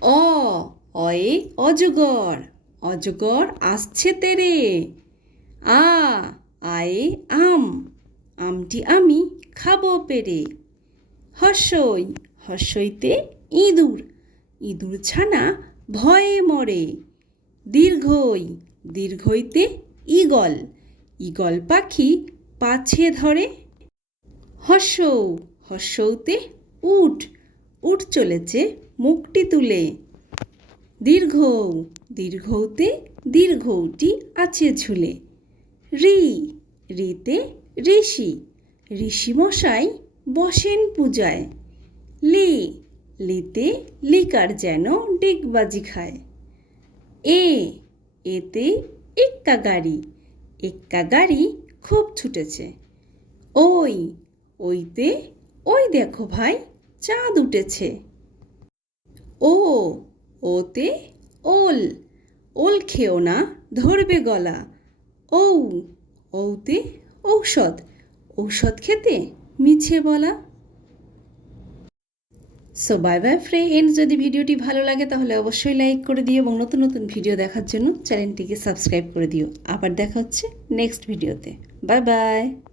অ, অয়ে অজগর অজগর আসছে তেরে। আ, আয়ে আম, আমটি আমি খাব পেরে। হর্ষই, হর্ষইতে ইঁদুর ইঁদুর ছানা ভয়ে মরে। দীর্ঘই, দীর্ঘইতে ঈগল ঈগল পাখি পাছে ধরে। হর্ষ হর্ষৌতে উঠ উঠ চলেছে মুখটি তুলে। দীর্ঘ, দীর্ঘৌতে দীর্ঘৌটি আছে ঝুলে। রি, রিতে ঋষি ঋষি মশাই বসেন পূজায়। লি, লিতে লিকার যেন ডিগবাজি খায়। এ, এতে এক্কা গাড়ি এক্কা গাড়ি খুব ছুটেছে। ওই, ওইতে, ওই দেখো ভাই চাঁদ উঠেছে। ও, ওতে ওল। ওল খেও না, ধরবে গলা। ঔ ঔতে ঔষধ। ঔষধ খেতে মিছে বলা। সো বাই বাই ফ্রেন্ডস, যদি ভিডিওটি ভালো লাগে তাহলে অবশ্যই লাইক করে দিও এবং নতুন নতুন ভিডিও দেখার জন্য চ্যানেলটিকে সাবস্ক্রাইব করে দিও। আবার দেখা হচ্ছে নেক্সট ভিডিওতে। Bye bye.